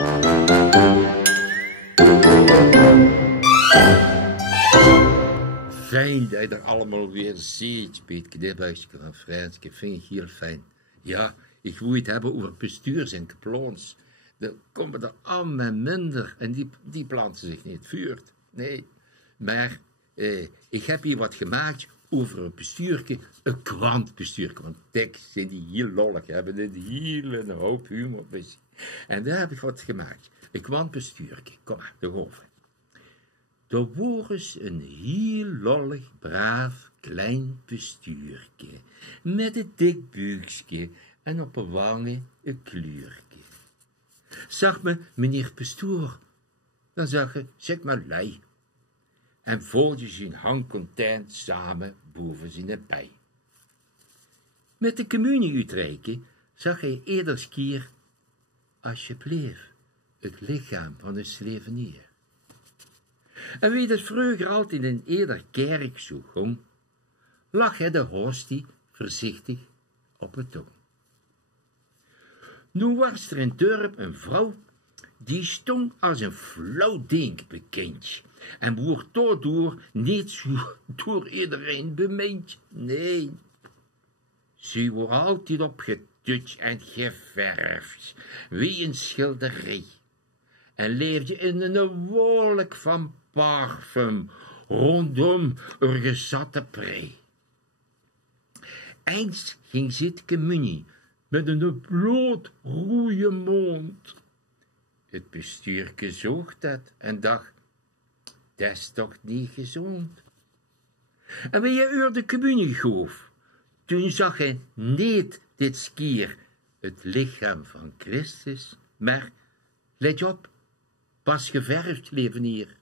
Fijn dat je er allemaal weer ziet, Piet Kniphuisje van Franske. Vind ik heel fijn. Ja, ik wil het hebben over bestuurs- en kaploons. Dan komen er allemaal minder en die planten zich niet vuurt. Nee, maar ik heb hier wat gemaakt over een bestuurke, een kwantbestuurke. Want tekst zijn die heel lollig, hebben een hele hoop humor. En daar heb ik wat gemaakt. Een kwantbestuurke. Kom maar, de hoofd. Er was een heel lollig, braaf, klein bestuurke, met een dik buikje en op een wangen een kleurke. Zag me meneer pastoor, dan zag je, zeg maar lei, en volgde zijn hang content samen boven zijn pij. Met de communie uitreiken zag hij eerder skier, alsjeblieft, het lichaam van een slevenier. En wie dat vroeger altijd in eerder kerk zo gong, lag hij de hostie voorzichtig op het tong. Nu was er in het dorp een vrouw, die stond als een flauw ding bekend, en wordt daardoor niet zo door iedereen bemind. Nee, ze wordt altijd opgetutst en geverfd, wie een schilderij, en leefde in een wolk van parfum rondom een gezatte prei. Eens ging ze het communie met een bloot roeie mond. Het bestuurke zoog dat en dacht, dat is toch niet gezond. En wanneer hij de communie gaf, toen zag hij niet dit skier het lichaam van Christus, maar, let op, pas geverfd leven hier.